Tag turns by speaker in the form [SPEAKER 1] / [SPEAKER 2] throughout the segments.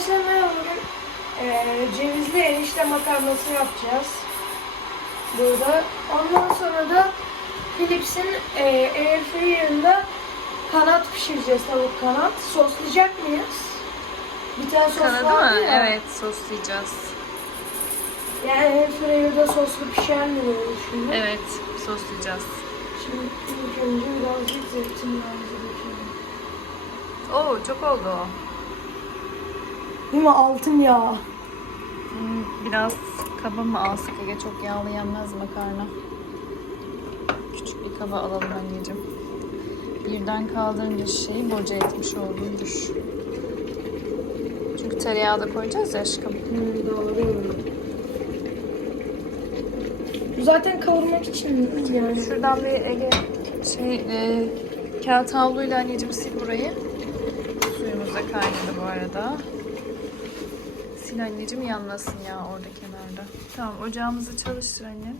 [SPEAKER 1] Arkadaşlar merhaba bugün eee, cevizli erişte makarnası yapacağız. Burada. Ondan sonra da Philips'in eee airfryer'ında kanat pişireceğiz tavuk kanat. Soslayacak mıyız? Bir tane sos
[SPEAKER 2] Kanadı
[SPEAKER 1] vardı
[SPEAKER 2] mı?
[SPEAKER 1] ya.
[SPEAKER 2] Evet soslayacağız.
[SPEAKER 1] Yani airfryer'da soslu pişer mi böyle düşündüm.
[SPEAKER 2] Evet soslayacağız.
[SPEAKER 1] Şimdi ilk önce birazcık zeytinyağımızı dökelim.
[SPEAKER 2] Oo çok oldu o.
[SPEAKER 1] Değil mi? Altın yağı.
[SPEAKER 2] Hmm, Biraz kaba mı alsak Ege çok yağlı yenmez makarna. Küçük bir kaba alalım anneciğim. Birden kaldırınca şeyi boca etmiş oldum dur. Çünkü tereyağı da koyacağız ya aşkım.
[SPEAKER 1] Hmm, doğru. Bu zaten kavurmak için yani.
[SPEAKER 2] Şuradan bir Ege şey e, kağıt havluyla anneciğim sil burayı. Suyumuz da kaynadı bu arada. Sil anneciğim yanmasın ya orada kenarda. Tamam ocağımızı çalıştır annem.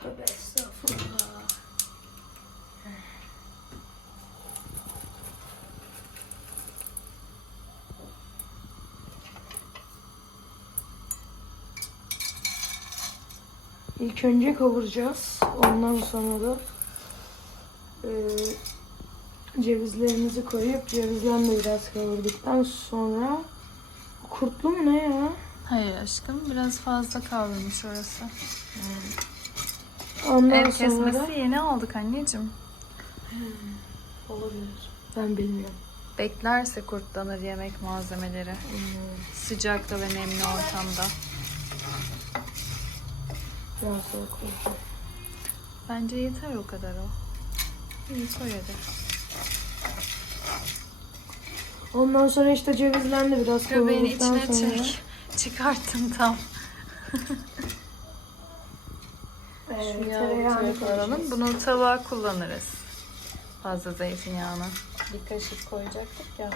[SPEAKER 1] Tövbe estağfurullah. İlk önce kavuracağız. Ondan sonra da eee, cevizlerimizi koyup cevizlerini de biraz kavurduktan sonra kurtlu mu ne ya?
[SPEAKER 2] Hayır aşkım biraz fazla kavrulmuş orası.
[SPEAKER 1] Ondan
[SPEAKER 2] Ev
[SPEAKER 1] sonra da
[SPEAKER 2] kesmesi yeni aldık anneciğim.
[SPEAKER 1] olabilir. Ben bilmiyorum.
[SPEAKER 2] Beklerse kurtlanır yemek malzemeleri. Sıcakta ve nemli ortamda.
[SPEAKER 1] Biraz daha koyacağım.
[SPEAKER 2] Bence yeter o kadar o. İyi koy hadi.
[SPEAKER 1] Ondan sonra işte cevizlerini de biraz
[SPEAKER 2] Göbeğini
[SPEAKER 1] kavurduktan
[SPEAKER 2] içine
[SPEAKER 1] sonra.
[SPEAKER 2] çek. Çıkarttım tam.
[SPEAKER 1] Evet,
[SPEAKER 2] Şu yağı
[SPEAKER 1] tereyağını koyacağız.
[SPEAKER 2] Bunu tabağa kullanırız. Fazla zeytinyağını. Bir kaşık koyacaktık ya.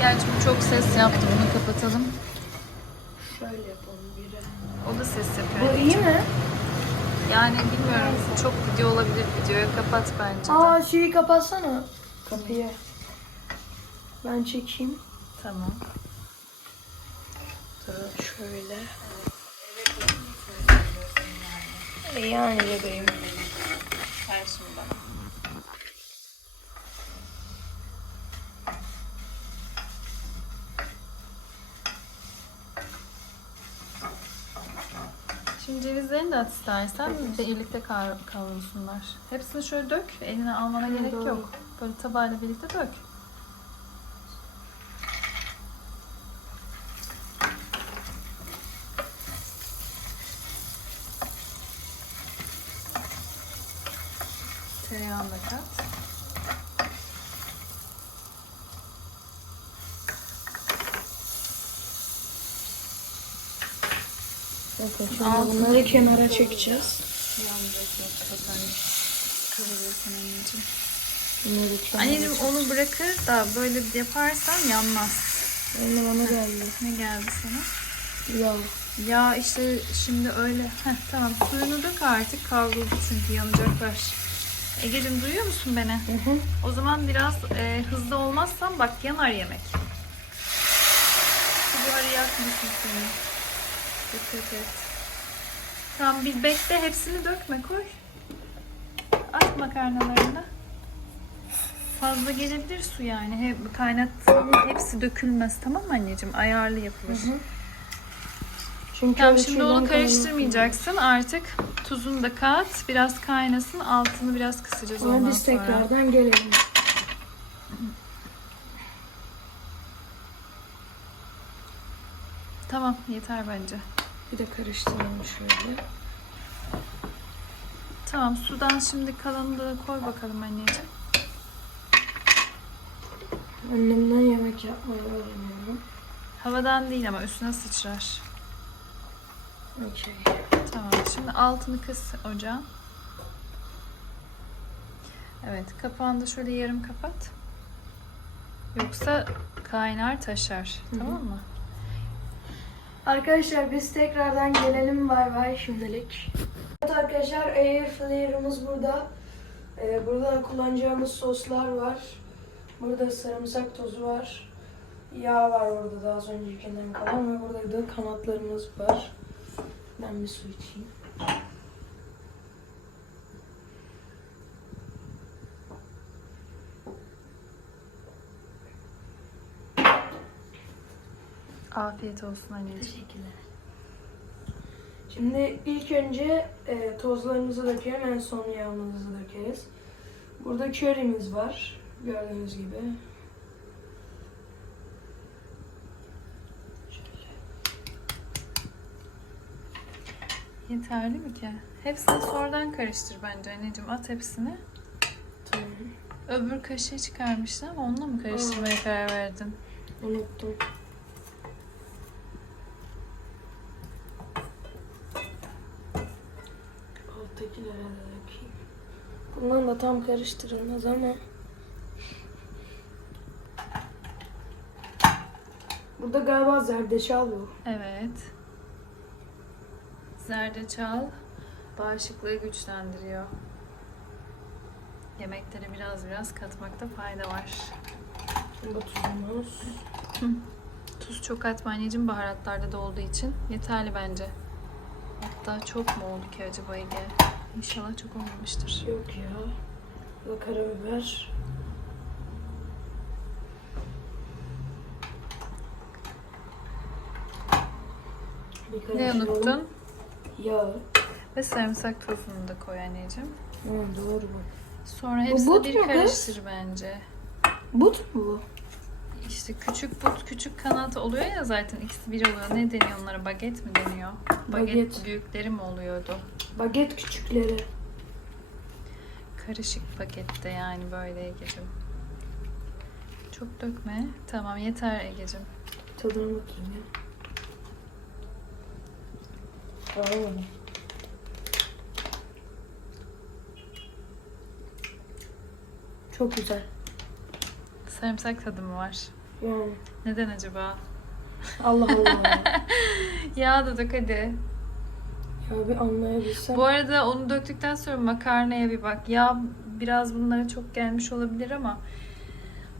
[SPEAKER 2] Gerçi bu çok ses yaptı. Bunu kapatalım.
[SPEAKER 1] Şöyle yapalım biri.
[SPEAKER 2] O da ses
[SPEAKER 1] Bu
[SPEAKER 2] yapıyor.
[SPEAKER 1] iyi mi?
[SPEAKER 2] Yani bilmiyorum. Çok video olabilir. Videoyu kapat bence
[SPEAKER 1] şeyi kapatsana. Kapıyı. Ben çekeyim.
[SPEAKER 2] Tamam.
[SPEAKER 1] Dur şöyle. Yani bebeğim.
[SPEAKER 2] Ver şimdi cevizlerini de at istersen birlikte kavrulsunlar. Hepsini şöyle dök. Eline almana gerek yok. Böyle tabağıyla birlikte dök. Tereyağını da kat.
[SPEAKER 1] Şimdi bunları kenara çekeceğiz.
[SPEAKER 2] Anneciğim. Onu bırakır da böyle yaparsan yanmaz.
[SPEAKER 1] Eline bana geldi.
[SPEAKER 2] Ne geldi sana?
[SPEAKER 1] Ya.
[SPEAKER 2] Ya işte şimdi öyle. Heh, tamam suyunu dök artık kavruldu çünkü yanacaklar. Ege'cim duyuyor musun beni?
[SPEAKER 1] Hı hı.
[SPEAKER 2] O zaman biraz e, hızlı olmazsan bak yanar yemek. Şu buharı yakmasın seni. Dikkat et. Tamam bir bekle hepsini dökme koy. At makarnalarını. Fazla gelebilir su yani. Hep kaynattığın hepsi dökülmez tamam mı anneciğim? Ayarlı yapılır.
[SPEAKER 1] Hı hı. Çünkü
[SPEAKER 2] Tamam şimdi onu karıştırmayacaksın. Artık tuzunu da kat. Biraz kaynasın. Altını biraz kısacağız ondan
[SPEAKER 1] biz
[SPEAKER 2] sonra.
[SPEAKER 1] tekrardan gelelim.
[SPEAKER 2] Tamam yeter bence.
[SPEAKER 1] Bir de karıştıralım şöyle.
[SPEAKER 2] Tamam sudan şimdi kalanını da koy bakalım anneciğim.
[SPEAKER 1] Annemden yemek yapmayı öğreniyorum.
[SPEAKER 2] Havadan değil ama üstüne sıçrar.
[SPEAKER 1] Okey.
[SPEAKER 2] Tamam. Şimdi altını kıs ocağın. Evet. Kapağını da şöyle yarım kapat. Yoksa kaynar taşar. Tamam mı?
[SPEAKER 1] Arkadaşlar biz tekrardan gelelim bay bay şimdilik. Evet arkadaşlar air fryer'ımız burada. Ee, burada kullanacağımız soslar var. Burada sarımsak tozu var. Yağ var orada da az öncekinden kalan ve burada da kanatlarımız var. Ben bir su içeyim.
[SPEAKER 2] Afiyet olsun anneciğim.
[SPEAKER 1] Teşekkürler. Şimdi ilk önce e, tozlarımızı dökelim, en son yağımızı dökeriz. Burada köri'miz var, gördüğünüz gibi. Şöyle.
[SPEAKER 2] Yeterli mi ki? Hepsini sonradan karıştır bence anneciğim. At hepsini.
[SPEAKER 1] Tamam,
[SPEAKER 2] Öbür kaşığı çıkarmıştın ama onunla mı karıştırmaya karar verdin?
[SPEAKER 1] unuttum. Bundan da tam karıştırılmaz ama. Burada galiba zerdeçal bu.
[SPEAKER 2] Evet. Zerdeçal bağışıklığı güçlendiriyor. Yemeklere biraz biraz katmakta fayda var.
[SPEAKER 1] Şimdi tuzumuz.
[SPEAKER 2] Tuz çok atma anneciğim baharatlarda da olduğu için. Yeterli bence. Hatta çok mu oldu ki acaba Ege? İnşallah çok olmamıştır.
[SPEAKER 1] Yok ya. Bu da karabiber.
[SPEAKER 2] Ne unuttun?
[SPEAKER 1] Yağ.
[SPEAKER 2] Ve sarımsak tozunu da koy anneciğim.
[SPEAKER 1] Hı, doğru bu.
[SPEAKER 2] Sonra hepsini
[SPEAKER 1] but
[SPEAKER 2] bir
[SPEAKER 1] mu kız?
[SPEAKER 2] karıştır bence.
[SPEAKER 1] But mu bu?
[SPEAKER 2] İşte küçük but, küçük kanat oluyor ya zaten ikisi bir oluyor. Ne deniyor onlara? Baget mi deniyor? Baget,
[SPEAKER 1] Baget.
[SPEAKER 2] büyükleri mi oluyordu?
[SPEAKER 1] Baget küçükleri.
[SPEAKER 2] Karışık pakette yani böyle Ege'cim. Çok dökme. Tamam yeter Ege'cim.
[SPEAKER 1] Tadına bakayım ya. Tamam. Çok güzel.
[SPEAKER 2] Sarımsak tadı mı var?
[SPEAKER 1] Yani
[SPEAKER 2] Neden acaba?
[SPEAKER 1] Allah Allah.
[SPEAKER 2] Yağ da dök hadi.
[SPEAKER 1] Ya bir anlayabilsem.
[SPEAKER 2] Bu arada onu döktükten sonra makarnaya bir bak. Yağ biraz bunlara çok gelmiş olabilir ama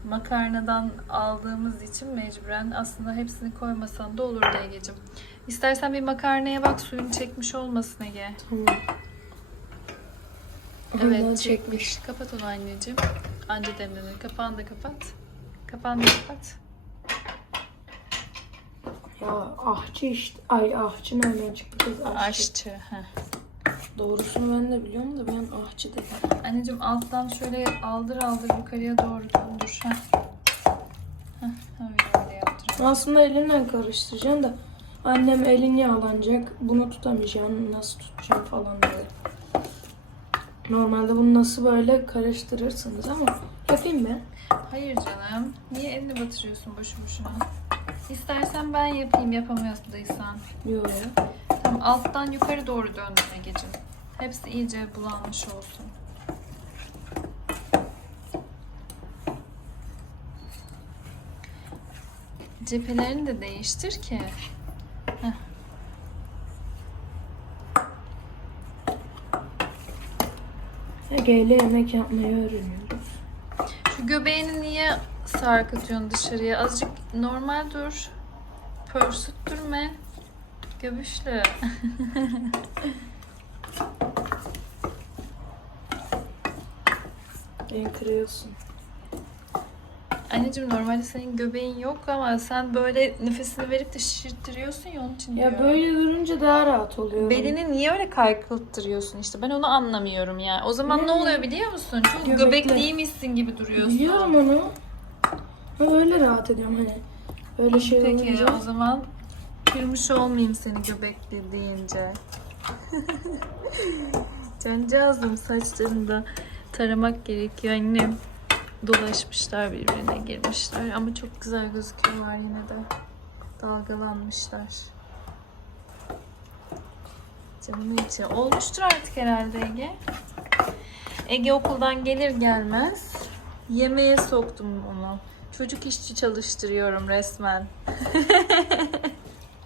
[SPEAKER 2] makarnadan aldığımız için mecburen aslında hepsini koymasan da olurdu Ege'cim. İstersen bir makarnaya bak suyunu çekmiş olmasın Ege.
[SPEAKER 1] Tamam.
[SPEAKER 2] Evet
[SPEAKER 1] Ondan
[SPEAKER 2] çekmiş. Kapat onu anneciğim. Anca demlenir. Kapağını da kapat. Kapağını da kapat.
[SPEAKER 1] Ya ahçı işte. Ay ahçı nereden çıktı kız? Ahçı.
[SPEAKER 2] Aşçı. Heh.
[SPEAKER 1] Doğrusunu ben de biliyorum da ben ahçı dedim.
[SPEAKER 2] Anneciğim alttan şöyle aldır aldır yukarıya doğru döndür. Heh. Heh, öyle öyle yaptır.
[SPEAKER 1] Aslında elinle karıştıracaksın da annem elin yağlanacak. Bunu tutamayacaksın. Nasıl tutacağım falan dedi. Normalde bunu nasıl böyle karıştırırsınız ama yapayım ben.
[SPEAKER 2] Hayır canım. Niye elini batırıyorsun boşu boşuna? İstersen ben yapayım yapamıyorsan.
[SPEAKER 1] Yok.
[SPEAKER 2] Tamam alttan yukarı doğru döndür Ege'cim. Hepsi iyice bulanmış olsun. Cephelerini de değiştir ki.
[SPEAKER 1] Ege'yle yemek yapmayı öğreniyoruz.
[SPEAKER 2] Şu göbeğini niye sarkıtıyorsun dışarıya? Azıcık normal dur. Pörsüttürme. Göbüşlü.
[SPEAKER 1] Beni kırıyorsun.
[SPEAKER 2] Anneciğim normalde senin göbeğin yok ama sen böyle nefesini verip de şişirttiriyorsun ya onun için
[SPEAKER 1] Ya
[SPEAKER 2] diyorum.
[SPEAKER 1] böyle durunca daha rahat oluyor.
[SPEAKER 2] Belini niye öyle kaykılttırıyorsun işte ben onu anlamıyorum yani. O zaman ne,
[SPEAKER 1] Ne?
[SPEAKER 2] oluyor biliyor musun? Çok
[SPEAKER 1] Göbekli.
[SPEAKER 2] göbekliymişsin gibi duruyorsun.
[SPEAKER 1] Biliyorum onu. Öyle rahat ediyorum hani. Öyle şey
[SPEAKER 2] Peki
[SPEAKER 1] olunca.
[SPEAKER 2] o zaman kırmış olmayayım seni göbekli deyince. Cancağızım saçlarında taramak gerekiyor annem. Dolaşmışlar birbirine girmişler ama çok güzel gözüküyorlar yine de. dalgalanmışlar. Canımın içi. Olmuştur artık herhalde Ege. Ege okuldan gelir gelmez yemeğe soktum onu. Çocuk işçi çalıştırıyorum resmen.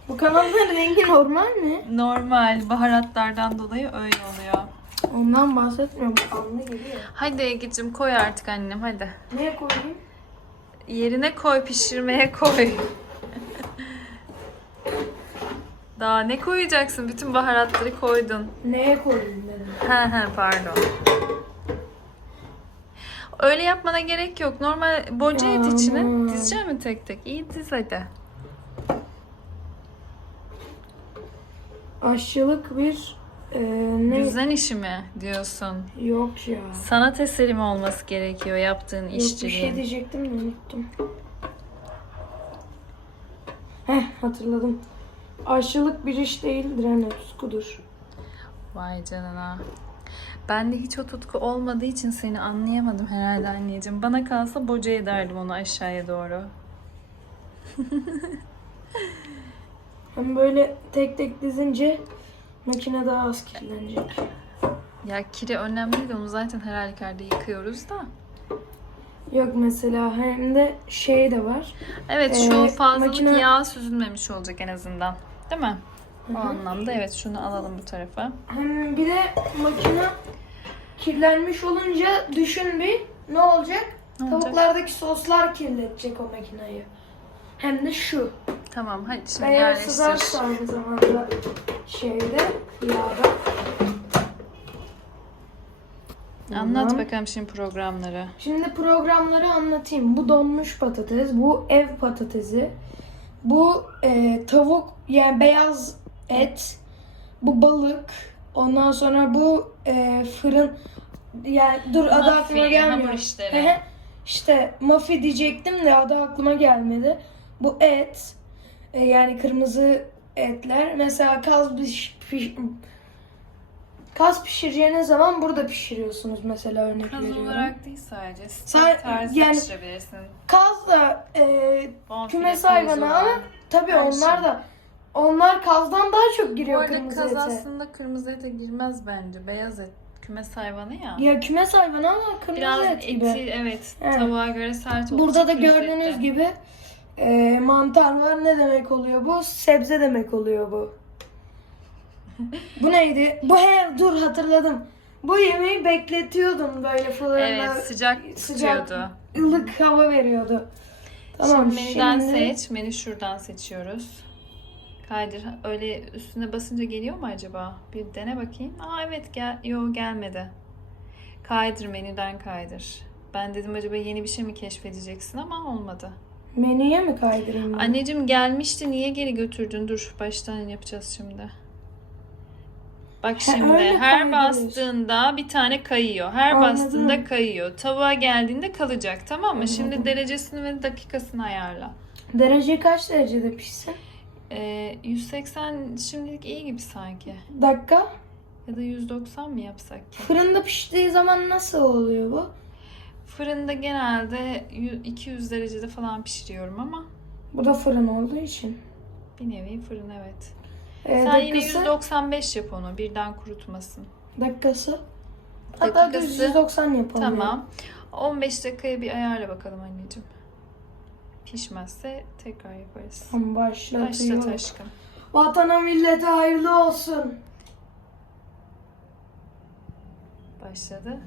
[SPEAKER 1] Bu kanalın rengi normal mi?
[SPEAKER 2] Normal baharatlardan dolayı öyle oluyor.
[SPEAKER 1] Ondan bahsetmiyorum. Kanlı geliyor.
[SPEAKER 2] Hadi Ege'cim koy artık annem hadi.
[SPEAKER 1] Neye koyayım?
[SPEAKER 2] Yerine koy pişirmeye koy. Daha ne koyacaksın? Bütün baharatları koydun.
[SPEAKER 1] Neye koyayım dedim.
[SPEAKER 2] He he pardon. Öyle yapmana gerek yok. Normal boca et içine. Dizecek mi tek tek? İyi diz hadi.
[SPEAKER 1] Aşçılık bir e, ne?
[SPEAKER 2] Düzen işi mi diyorsun?
[SPEAKER 1] Yok ya.
[SPEAKER 2] Sanat eseri mi olması gerekiyor yaptığın
[SPEAKER 1] Yok bir şey
[SPEAKER 2] işçiliğin?
[SPEAKER 1] diyecektim de unuttum. Heh hatırladım. Aşçılık bir iş değildir anne tutkudur.
[SPEAKER 2] Vay canına. Bende hiç o tutku olmadığı için seni anlayamadım herhalde anneciğim. Bana kalsa boca ederdim onu aşağıya doğru.
[SPEAKER 1] Hem böyle tek tek dizince makine daha az kirlenecek.
[SPEAKER 2] Ya kiri önemli değil onu zaten her halükarda yıkıyoruz da.
[SPEAKER 1] Yok mesela hem de şey de var.
[SPEAKER 2] Evet şu
[SPEAKER 1] Ee,
[SPEAKER 2] fazlalık
[SPEAKER 1] makine-
[SPEAKER 2] yağ süzülmemiş olacak en azından. Değil mi? O anlamda evet şunu alalım bu tarafa.
[SPEAKER 1] Hem bir de makine kirlenmiş olunca düşün bir ne olacak?
[SPEAKER 2] Ne olacak?
[SPEAKER 1] Tavuklardaki soslar kirletecek o makineyi. Hem de şu.
[SPEAKER 2] Tamam hadi şimdi
[SPEAKER 1] Eğer
[SPEAKER 2] yerleştir.
[SPEAKER 1] sızarsa aynı zamanda şeyde yağda.
[SPEAKER 2] Anlat
[SPEAKER 1] Tamam.
[SPEAKER 2] bakalım şimdi programları.
[SPEAKER 1] Şimdi programları anlatayım. Bu donmuş patates, bu ev patatesi, bu e, tavuk yani beyaz et, bu balık, ondan sonra bu e, fırın yani dur adı
[SPEAKER 2] Muffin,
[SPEAKER 1] aklıma gelmiyor.
[SPEAKER 2] hamur işleri.
[SPEAKER 1] İşte muffin diyecektim de adı aklıma gelmedi. Bu et e, yani kırmızı etler. Mesela kaz piş, piş- Kaz pişireceğiniz zaman burada pişiriyorsunuz mesela örnek
[SPEAKER 2] Kaz
[SPEAKER 1] veriyorum.
[SPEAKER 2] olarak değil sadece.
[SPEAKER 1] Sa-
[SPEAKER 2] tarzı
[SPEAKER 1] yani-
[SPEAKER 2] pişirebilirsin.
[SPEAKER 1] Kaz da e,
[SPEAKER 2] Bonfile,
[SPEAKER 1] kümes hayvanı
[SPEAKER 2] pirzola.
[SPEAKER 1] ama tabii
[SPEAKER 2] Her
[SPEAKER 1] onlar
[SPEAKER 2] şey.
[SPEAKER 1] da onlar kazdan daha çok
[SPEAKER 2] Bu
[SPEAKER 1] giriyor
[SPEAKER 2] arada
[SPEAKER 1] kırmızı
[SPEAKER 2] kaz
[SPEAKER 1] ete.
[SPEAKER 2] aslında kırmızı ete girmez bence. Beyaz et. Kümes hayvanı ya.
[SPEAKER 1] Ya kümes hayvanı ama kırmızı
[SPEAKER 2] Biraz
[SPEAKER 1] et
[SPEAKER 2] eti
[SPEAKER 1] gibi.
[SPEAKER 2] evet,
[SPEAKER 1] Evet.
[SPEAKER 2] tavuğa göre sert olduğu
[SPEAKER 1] Burada da gördüğünüz gibi e, mantar var. Ne demek oluyor bu? Sebze demek oluyor bu. bu neydi? Bu he dur hatırladım. Bu yemeği bekletiyordum böyle fırında.
[SPEAKER 2] Evet sıcak
[SPEAKER 1] sıcak
[SPEAKER 2] tutuyordu.
[SPEAKER 1] ılık hava veriyordu. Tamam
[SPEAKER 2] şimdi menüden seç. Menü şuradan seçiyoruz. Kaydır. Öyle üstüne basınca geliyor mu acaba? Bir dene bakayım. Aa evet gel. Yo gelmedi. Kaydır menüden kaydır. Ben dedim acaba yeni bir şey mi keşfedeceksin ama olmadı.
[SPEAKER 1] Menüye mi kaydırayım? ben?
[SPEAKER 2] Anneciğim gelmişti niye geri götürdün? Dur baştan yapacağız şimdi. Bak şimdi
[SPEAKER 1] öyle
[SPEAKER 2] her bastığında bir tane kayıyor. Her
[SPEAKER 1] Anladım.
[SPEAKER 2] bastığında kayıyor. Tavuğa geldiğinde kalacak tamam mı? Şimdi derecesini ve dakikasını ayarla.
[SPEAKER 1] Derece kaç derecede pişsin?
[SPEAKER 2] Ee, 180 şimdilik iyi gibi sanki.
[SPEAKER 1] Dakika.
[SPEAKER 2] Ya da 190 mı yapsak ki?
[SPEAKER 1] Fırında piştiği zaman nasıl oluyor bu?
[SPEAKER 2] Fırında genelde yü- 200 derecede falan pişiriyorum ama
[SPEAKER 1] Bu da fırın olduğu için.
[SPEAKER 2] bir nevi fırın evet.
[SPEAKER 1] Ee,
[SPEAKER 2] Sen yine
[SPEAKER 1] dakikası,
[SPEAKER 2] 195 yap onu birden kurutmasın.
[SPEAKER 1] dakikası. Hatta
[SPEAKER 2] Dakikası-
[SPEAKER 1] düz 190 yapalım.
[SPEAKER 2] Tamam. 15 dakikaya bir ayarla bakalım anneciğim. Pişmezse tekrar yaparız.
[SPEAKER 1] Tamam başlatıyor.
[SPEAKER 2] Başlat aşkım.
[SPEAKER 1] Vatana millete hayırlı olsun.
[SPEAKER 2] Başladı.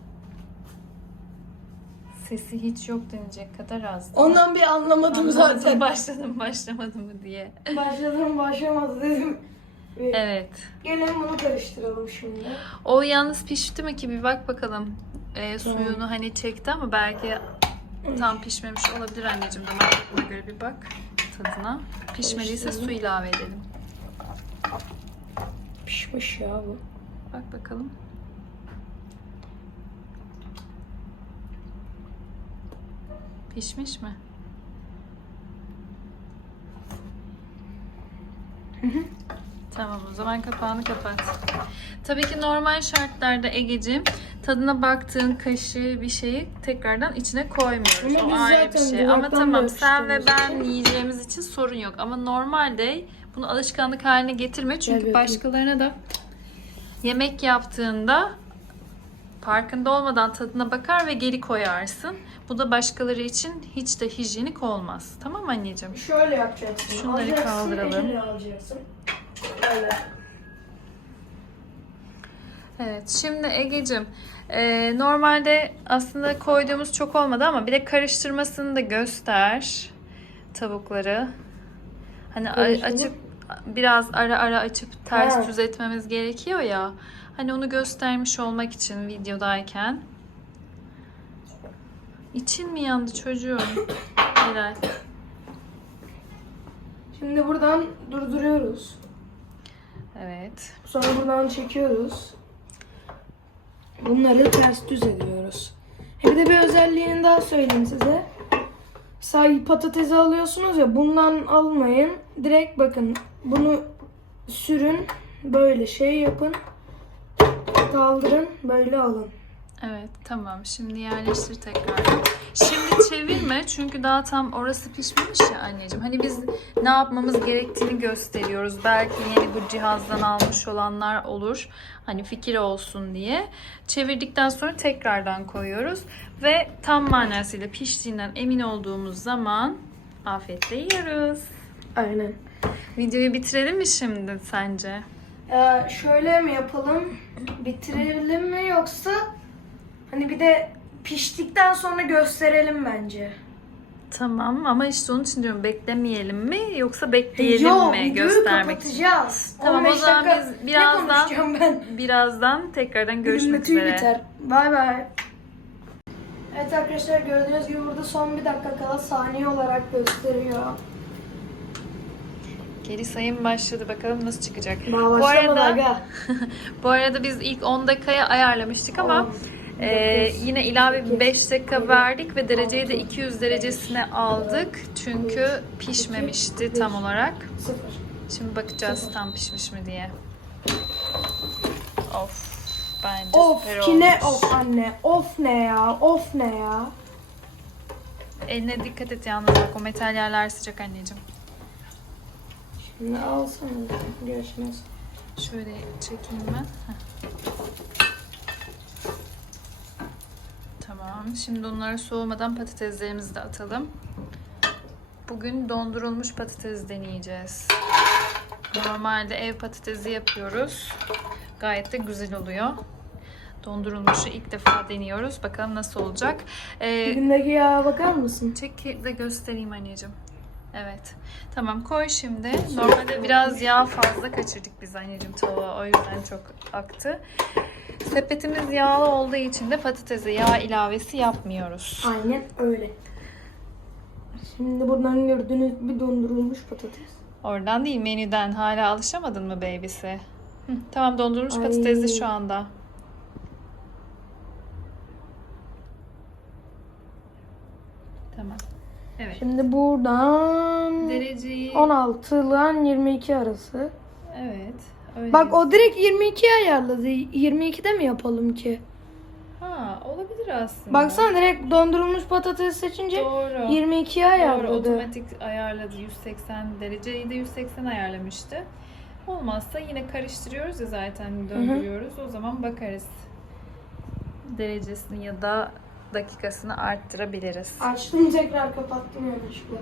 [SPEAKER 2] Sesi hiç yok denecek kadar az.
[SPEAKER 1] Ondan bir anlamadım
[SPEAKER 2] Anlamadım,
[SPEAKER 1] zaten.
[SPEAKER 2] Başladım başlamadı mı diye.
[SPEAKER 1] Başladım başlamadı dedim.
[SPEAKER 2] Evet.
[SPEAKER 1] Gelin bunu karıştıralım şimdi.
[SPEAKER 2] O yalnız pişti mi ki bir bak bakalım. Ee, suyunu hani çekti ama belki tam pişmemiş olabilir anneciğim. Damak göre bir bak tadına. Pişmediyse su ilave edelim.
[SPEAKER 1] Pişmiş ya bu.
[SPEAKER 2] Bak bakalım. Pişmiş mi? Tamam o zaman kapağını kapat. Tabii ki normal şartlarda Egeciğim tadına baktığın kaşığı bir şeyi tekrardan içine koymuyoruz.
[SPEAKER 1] Ama
[SPEAKER 2] o
[SPEAKER 1] biz
[SPEAKER 2] ayrı bir
[SPEAKER 1] zaten
[SPEAKER 2] şey. Ama tamam sen ve
[SPEAKER 1] yapıştırıyoruz.
[SPEAKER 2] ben yiyeceğimiz için sorun yok. Ama normalde bunu alışkanlık haline getirme. Çünkü
[SPEAKER 1] Evet.
[SPEAKER 2] başkalarına da yemek yaptığında farkında olmadan tadına bakar ve geri koyarsın. Bu da başkaları için hiç de hijyenik olmaz. Tamam mı anneciğim?
[SPEAKER 1] Şöyle yapacaksın.
[SPEAKER 2] Şunları
[SPEAKER 1] Alacaksın,
[SPEAKER 2] kaldıralım.
[SPEAKER 1] alacaksın. Böyle.
[SPEAKER 2] Evet, şimdi Ege'cim e, normalde aslında koyduğumuz çok olmadı ama bir de karıştırmasını da göster tavukları. Hani
[SPEAKER 1] Karıştırma.
[SPEAKER 2] açıp biraz ara ara açıp ters
[SPEAKER 1] Ha.
[SPEAKER 2] düz etmemiz gerekiyor ya. Hani onu göstermiş olmak için videodayken. İçin mi yandı çocuğum? Helal.
[SPEAKER 1] Şimdi buradan durduruyoruz.
[SPEAKER 2] Evet.
[SPEAKER 1] Sonra buradan çekiyoruz. Bunları ters düz ediyoruz. Bir de bir özelliğini daha söyleyeyim size. Say patatesi alıyorsunuz ya bundan almayın. Direkt bakın bunu sürün. Böyle şey yapın. Kaldırın. Böyle alın.
[SPEAKER 2] Evet tamam şimdi yerleştir tekrar. Şimdi çevirme çünkü daha tam orası pişmemiş ya anneciğim. Hani biz ne yapmamız gerektiğini gösteriyoruz. Belki yeni bu cihazdan almış olanlar olur. Hani fikir olsun diye. Çevirdikten sonra tekrardan koyuyoruz. Ve tam manasıyla piştiğinden emin olduğumuz zaman afiyetle yiyoruz.
[SPEAKER 1] Aynen.
[SPEAKER 2] Videoyu bitirelim mi şimdi sence?
[SPEAKER 1] Ee, şöyle mi yapalım? Bitirelim mi yoksa hani bir de piştikten sonra gösterelim bence.
[SPEAKER 2] Tamam ama işte onun için diyorum beklemeyelim mi yoksa bekleyelim
[SPEAKER 1] Yok,
[SPEAKER 2] mi göstermek için?
[SPEAKER 1] kapatacağız.
[SPEAKER 2] Tamam, o
[SPEAKER 1] 15
[SPEAKER 2] zaman
[SPEAKER 1] dakika
[SPEAKER 2] biz
[SPEAKER 1] ne
[SPEAKER 2] birazdan-
[SPEAKER 1] konuşacağım ben?
[SPEAKER 2] Birazdan tekrardan görüşmek
[SPEAKER 1] Dilimle tüy
[SPEAKER 2] üzere.
[SPEAKER 1] biter. Bay bay. Evet arkadaşlar gördüğünüz gibi burada son bir dakika kala saniye olarak gösteriyor.
[SPEAKER 2] Geri sayım başladı. Bakalım nasıl çıkacak.
[SPEAKER 1] Daha
[SPEAKER 2] Bu
[SPEAKER 1] başlamadı
[SPEAKER 2] arada,
[SPEAKER 1] aga.
[SPEAKER 2] bu arada biz ilk 10 dakikaya ayarlamıştık ama
[SPEAKER 1] On,
[SPEAKER 2] e,
[SPEAKER 1] dokuz,
[SPEAKER 2] yine ilave bir
[SPEAKER 1] sekiz,
[SPEAKER 2] 5 dakika verdik ve dereceyi de
[SPEAKER 1] altı,
[SPEAKER 2] 200 derecesine aldık. Çünkü pişmemişti tam olarak. Şimdi bakacağız tam pişmiş mi diye. Of. Bence
[SPEAKER 1] Of
[SPEAKER 2] süper
[SPEAKER 1] ki ne
[SPEAKER 2] olmuş.
[SPEAKER 1] of anne. Of ne ya. Of ne ya.
[SPEAKER 2] Eline dikkat et yalnız bak o metal yerler sıcak anneciğim.
[SPEAKER 1] Şimdi alsana. Görüşürüz.
[SPEAKER 2] Şöyle çekeyim ben. Heh. Tamam. Şimdi onları soğumadan patateslerimizi de atalım. Bugün dondurulmuş patates deneyeceğiz. Normalde ev patatesi yapıyoruz. Gayet de güzel oluyor. Dondurulmuşu ilk defa deniyoruz. Bakalım nasıl olacak. Ee,
[SPEAKER 1] Dibindeki yağa bakar mısın?
[SPEAKER 2] Çek de göstereyim anneciğim. Evet. Tamam koy şimdi. Normalde biraz yağ fazla kaçırdık biz anneciğim tavuğa. O yüzden çok aktı. Sepetimiz yağlı olduğu için de patatese yağ ilavesi yapmıyoruz.
[SPEAKER 1] Aynen öyle. Şimdi buradan gördüğünüz bir dondurulmuş patates.
[SPEAKER 2] Oradan değil menüden. Hala alışamadın mı baby'si? Hı, tamam dondurulmuş
[SPEAKER 1] Ay.
[SPEAKER 2] patatesli şu anda. Tamam. Evet.
[SPEAKER 1] Şimdi buradan
[SPEAKER 2] Dereceyi
[SPEAKER 1] 16 ile 22 arası.
[SPEAKER 2] Evet. Öyle
[SPEAKER 1] Bak o direkt 22 ayarladı. 22'de mi yapalım ki?
[SPEAKER 2] Ha olabilir aslında.
[SPEAKER 1] Baksana direkt dondurulmuş patates seçince
[SPEAKER 2] Doğru.
[SPEAKER 1] 22'ye
[SPEAKER 2] Doğru
[SPEAKER 1] ayarladı.
[SPEAKER 2] otomatik ayarladı 180 dereceyi de 180 ayarlamıştı. Olmazsa yine karıştırıyoruz ya zaten döndürüyoruz. O zaman bakarız. Derecesini ya da dakikasını arttırabiliriz.
[SPEAKER 1] Açtım tekrar kapattım yanlışlıkla.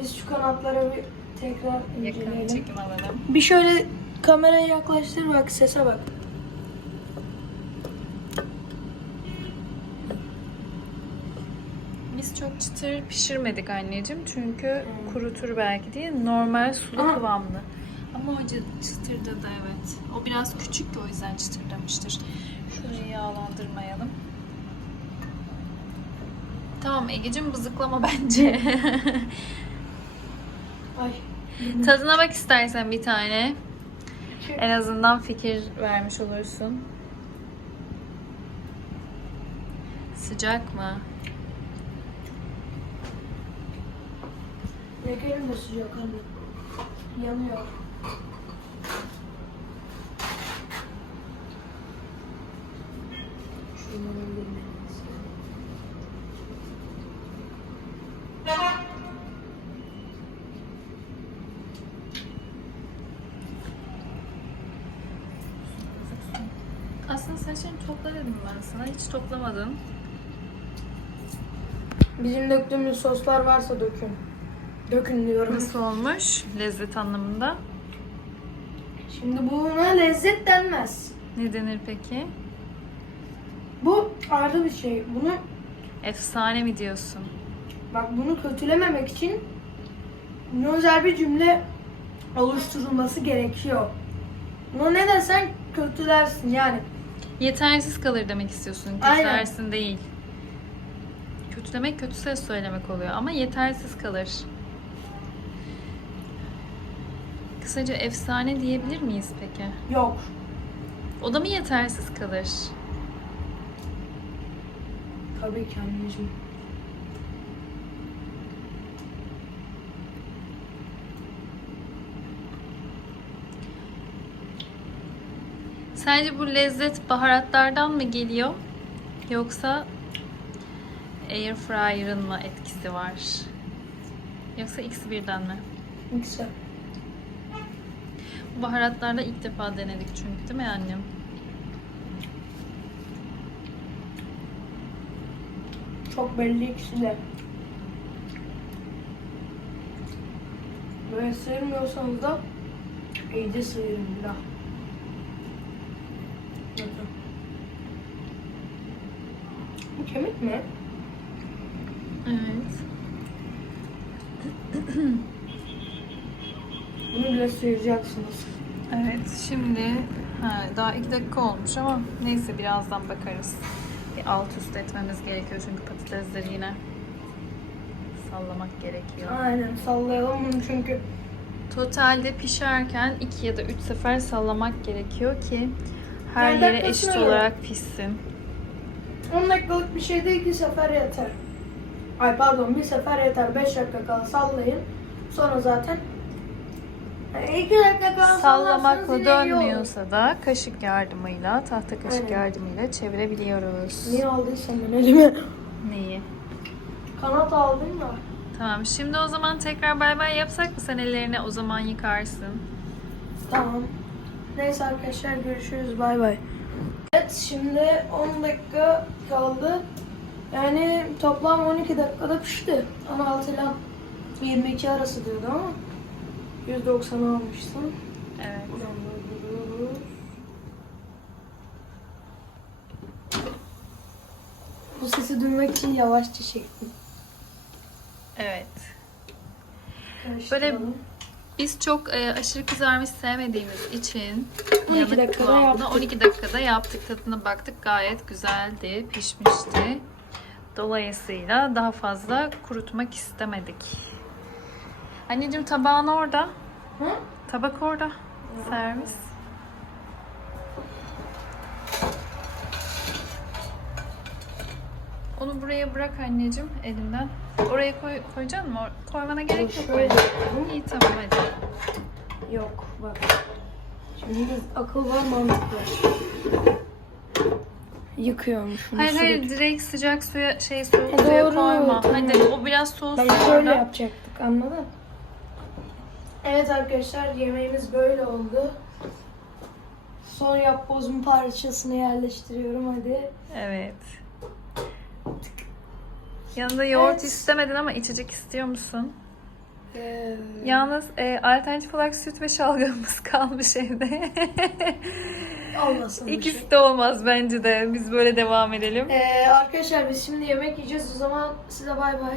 [SPEAKER 1] Biz şu kanatlara bir tekrar
[SPEAKER 2] Yakın
[SPEAKER 1] inceleyelim.
[SPEAKER 2] çekim alalım.
[SPEAKER 1] Bir şöyle kameraya yaklaştır bak sese bak.
[SPEAKER 2] Biz çok çıtır pişirmedik anneciğim çünkü kurutur belki diye normal sulu
[SPEAKER 1] Ama-
[SPEAKER 2] kıvamlı. Ama o çıtırdadı evet. O biraz küçük de o yüzden çıtırdamıştır. Şurayı yağlandırmayalım. Tamam Ege'cim bızıklama bence.
[SPEAKER 1] Ay.
[SPEAKER 2] Tadına bak istersen bir tane. En azından fikir vermiş olursun. Sıcak mı?
[SPEAKER 1] Lekerim de sıcak anne. Yanıyor.
[SPEAKER 2] Aslında saçlarını topla dedim ben sana. Hiç toplamadın.
[SPEAKER 1] Bizim döktüğümüz soslar varsa dökün. Dökün diyorum.
[SPEAKER 2] Nasıl olmuş? Lezzet anlamında.
[SPEAKER 1] Şimdi buna lezzet denmez.
[SPEAKER 2] Ne denir peki?
[SPEAKER 1] Bu ayrı bir şey. Bunu
[SPEAKER 2] Efsane mi diyorsun?
[SPEAKER 1] bak bunu kötülememek için buna özel bir cümle oluşturulması gerekiyor. Bunu ne desen kötülersin yani.
[SPEAKER 2] Yetersiz kalır demek istiyorsun.
[SPEAKER 1] Aynen.
[SPEAKER 2] Kötülersin değil. Kötülemek kötü söz söylemek oluyor ama yetersiz kalır. Kısaca efsane diyebilir miyiz peki?
[SPEAKER 1] Yok.
[SPEAKER 2] O da mı yetersiz kalır?
[SPEAKER 1] Tabii ki anneciğim.
[SPEAKER 2] Sence bu lezzet baharatlardan mı geliyor? Yoksa air fryer'ın mı etkisi var? Yoksa ikisi birden mi?
[SPEAKER 1] İkisi.
[SPEAKER 2] Bu baharatlarla ilk defa denedik çünkü değil mi annem?
[SPEAKER 1] Çok belli ikisi de. Böyle sıyırmıyorsanız da iyice sıyırın bir daha. Bakın. Bu kemik mi?
[SPEAKER 2] Evet.
[SPEAKER 1] Bunu bile sıyıracaksınız.
[SPEAKER 2] Evet şimdi ha, daha iki dakika olmuş ama neyse birazdan bakarız. Bir alt üst etmemiz gerekiyor çünkü patatesleri yine sallamak gerekiyor.
[SPEAKER 1] Aynen sallayalım bunu çünkü
[SPEAKER 2] Totalde pişerken iki ya da üç sefer sallamak gerekiyor ki her yere
[SPEAKER 1] dakikasına
[SPEAKER 2] eşit
[SPEAKER 1] göre.
[SPEAKER 2] olarak pişsin.
[SPEAKER 1] 10 dakikalık bir şeyde 2 sefer yeter. Ay pardon bir sefer yeter. 5 dakika kala sallayın. Sonra zaten 2 dakika kala
[SPEAKER 2] Sallamakla dönmüyorsa da kaşık yardımıyla, tahta kaşık
[SPEAKER 1] Aynen.
[SPEAKER 2] yardımıyla çevirebiliyoruz.
[SPEAKER 1] Niye aldıysan ben elime?
[SPEAKER 2] Neyi?
[SPEAKER 1] Kanat aldın da.
[SPEAKER 2] Tamam şimdi o zaman tekrar bay bay yapsak mı sen ellerini o zaman yıkarsın.
[SPEAKER 1] Tamam. Neyse arkadaşlar görüşürüz. Bay bay. Evet şimdi 10 dakika kaldı. Yani toplam 12 dakikada pişti. 16 ile 22 arası diyordu ama 190 almışsın.
[SPEAKER 2] Evet.
[SPEAKER 1] Bu sesi duymak için yavaşça çektim.
[SPEAKER 2] Evet.
[SPEAKER 1] Karıştıralım.
[SPEAKER 2] Biz çok e, aşırı kızarmış sevmediğimiz için
[SPEAKER 1] 12
[SPEAKER 2] yanık
[SPEAKER 1] dakikada
[SPEAKER 2] kıvamında
[SPEAKER 1] yaptık.
[SPEAKER 2] 12 dakikada yaptık. Tadına baktık. Gayet güzeldi. Pişmişti. Dolayısıyla daha fazla kurutmak istemedik. Anneciğim tabağın orada.
[SPEAKER 1] Hı?
[SPEAKER 2] Tabak orada. Servis. Onu buraya bırak anneciğim elinden. Oraya koy, koyacaksın mı? Koymana gerek yok
[SPEAKER 1] Şöyle.
[SPEAKER 2] İyi tamam hadi.
[SPEAKER 1] Yok bak. Şimdi akıl var mantık var. Yıkıyormuş. bunu
[SPEAKER 2] Hayır
[SPEAKER 1] sürekli.
[SPEAKER 2] hayır direkt sıcak suya şey soğuk
[SPEAKER 1] Ha,
[SPEAKER 2] suya
[SPEAKER 1] doğru,
[SPEAKER 2] koyma.
[SPEAKER 1] tamam.
[SPEAKER 2] Hadi o biraz soğusun
[SPEAKER 1] Ben şöyle
[SPEAKER 2] orada.
[SPEAKER 1] yapacaktık anladın? Evet arkadaşlar yemeğimiz böyle oldu. Son yapbozun parçasını yerleştiriyorum hadi.
[SPEAKER 2] Evet. Yanında yoğurt
[SPEAKER 1] Evet.
[SPEAKER 2] istemedin ama içecek istiyor musun?
[SPEAKER 1] Ee,
[SPEAKER 2] Yalnız e, alternatif olarak süt ve şalgamımız kalmış evde.
[SPEAKER 1] Olmasın bir şey.
[SPEAKER 2] İkisi de olmaz bence de. Biz böyle devam edelim.
[SPEAKER 1] Ee, arkadaşlar biz şimdi yemek yiyeceğiz. O zaman size bay bay.